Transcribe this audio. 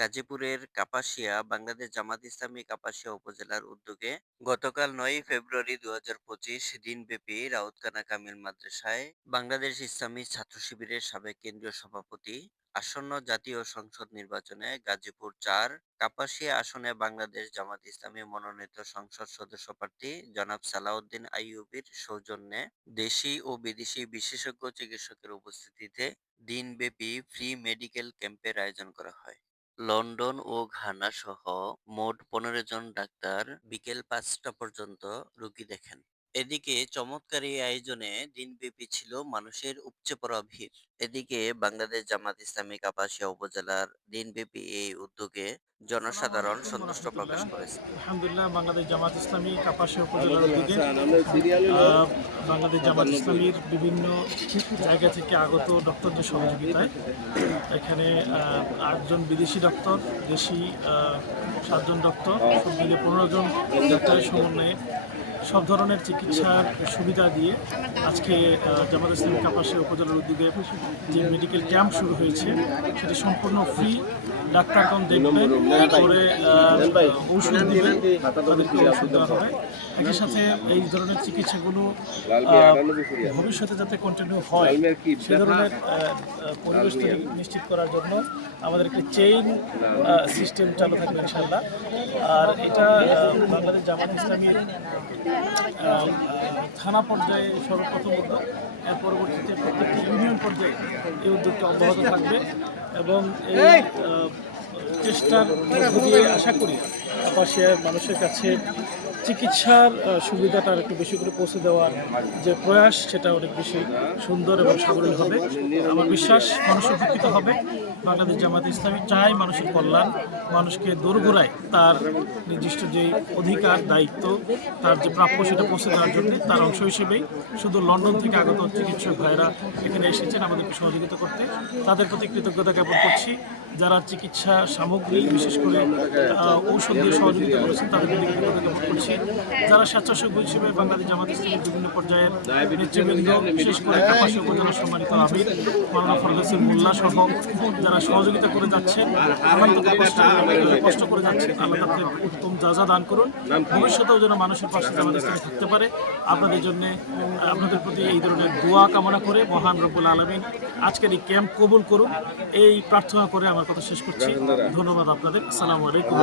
গাজীপুরের কাপাসিয়া বাংলাদেশ জামাত ইসলামী কাপাসিয়া উপজেলার উদ্যোগে গতকাল ৯ ফেব্রুয়ারি ২০২৫ দিনব্যাপী রাউতকানা কামিল মাদ্রাসায় বাংলাদেশ ইসলামী ছাত্র শিবিরের সাবেক কেন্দ্রীয় সভাপতি আসন্ন জাতীয় সংসদ নির্বাচনে গাজীপুর ৪ কাপাসিয়া আসনে বাংলাদেশ জামাত ইসলামী মনোনীত সংসদ সদস্য প্রার্থী জনাব সালাউদ্দিন আইয়ুবীর সৌজন্যে দেশি ও বিদেশি বিশেষজ্ঞ চিকিৎসকের উপস্থিতিতে দিনব্যাপী ফ্রি মেডিকেল ক্যাম্পের আয়োজন করা হয়। লন্ডন ও ঘানা সহ মোট ১৫ জন ডাক্তার বিকেল ৫টা পর্যন্ত রোগী দেখেন। এদিকে চমৎকার এই আয়োজনে দিনব্যাপী ছিল মানুষের উপচে পড়া ভিড়। এদিকে বাংলাদেশ জামাত ইসলামী কাপাসিয়া উপজেলার দিনব্যাপী এই উদ্যোগে আসসালামু জনসাধারণ আলাইকুম সন্তুষ্ট রহমতুল্লাহ। প্রকাশ করেছে। আলহামদুলিল্লাহ, বাংলাদেশ জামাত ইসলামী কাপাসিয়া উপজেলার উদ্যোগে আহ, বাংলাদেশ জামাত ইসলামীর বিভিন্ন জায়গা থেকে আগত ডক্টরদের সহযোগিতায় এখানে ৮ জন বিদেশি ডক্টর, দেশি ৭ জন ডক্টর, সব মিলে ১৫ জন ডাক্তারের সমন্বয়ে সব ধরনের চিকিৎসার সুবিধা দিয়ে আজকে জামাত ইসলামী কাপাসিয়া উপজেলার উদ্যোগে যে মেডিকেল ক্যাম্প শুরু হয়েছে সেটি সম্পূর্ণ ফ্রি। ডাক্তারগণ দেখবেন, তারপরে ঔষধ দিবেন, তাদেরকে ঔষধ দেওয়া হবে। একই সাথে এই ধরনের চিকিৎসাগুলো ভবিষ্যতে যাতে কন্টিনিউ হয় সে ধরনের পরিবেশটা নিশ্চিত করার জন্য আমাদের একটা চেইন সিস্টেম চালু থাকবে ইনশাল্লাহ। আর এটা বাংলাদেশ জামাত ইসলামীর থানা পর্যায়ে সর্বপ্রথম উদ্যোগ। এর পরবর্তীতে প্রত্যেকটি ইউনিয়ন পর্যায়ে এই উদ্যোগটা অব্যাহত থাকবে এবং এই চেষ্টার মধ্য দিয়ে আশা করি কাপাসিয়ার মানুষের কাছে চিকিৎসার সুবিধাটা একটু বেশি করে পৌঁছে দেওয়ার যে প্রয়াস সেটা অনেক বেশি সুন্দর এবং সাবলীল হবে। আমার বিশ্বাস মানুষ উপকৃত হবে। বাংলাদেশ জামাত ইসলামী চায় মানুষের কল্যাণ, মানুষকে দোরগোড়ায় তার নির্দিষ্ট যে অধিকার দায়িত্ব তার যে প্রাপ্য সেটা পৌঁছে দেওয়ার জন্য তার অংশ হিসেবেই শুধু লন্ডন থেকে আগত চিকিৎসক ভাইরা এখানে এসেছেন আমাদেরকে সহযোগিতা করতে। তাদের প্রতি কৃতজ্ঞতা জ্ঞাপন করছি। যারা চিকিৎসা সামগ্রী বিশেষ করে ঔষধ দিয়ে সহযোগিতা করেছেন তাদের প্রতি কৃতজ্ঞতা জ্ঞাপন করছি। যারা স্বেচ্ছাসেবক হিসেবে বাংলাদেশ জামাত ইসলামের বিভিন্ন পর্যায়ের নেতৃবৃন্দ, বিশেষ করে কাপাসিয়া উপজেলার সম্মানিত আমির মাওলানা ফরহাদ হোসেন মোল্লা সহ যারা সহযোগিতা করে যাচ্ছেন, কষ্ট করে যাচ্ছেন, আল্লাহ তাদের উত্তম যা দান করুন। ভবিষ্যতেও যেন মানুষের পাশে জামাত ইসলামী থাকতে পারে। আপনাদের জন্য আপনাদের প্রতি এই ধরনের দোয়া কামনা করে মহান রব্বুল আলামিন আজকের এই ক্যাম্প কবুল করুন, এই প্রার্থনা করে আমার কথা শেষ করছি। ধন্যবাদ আপনাদের। আসসালামু আলাইকুম।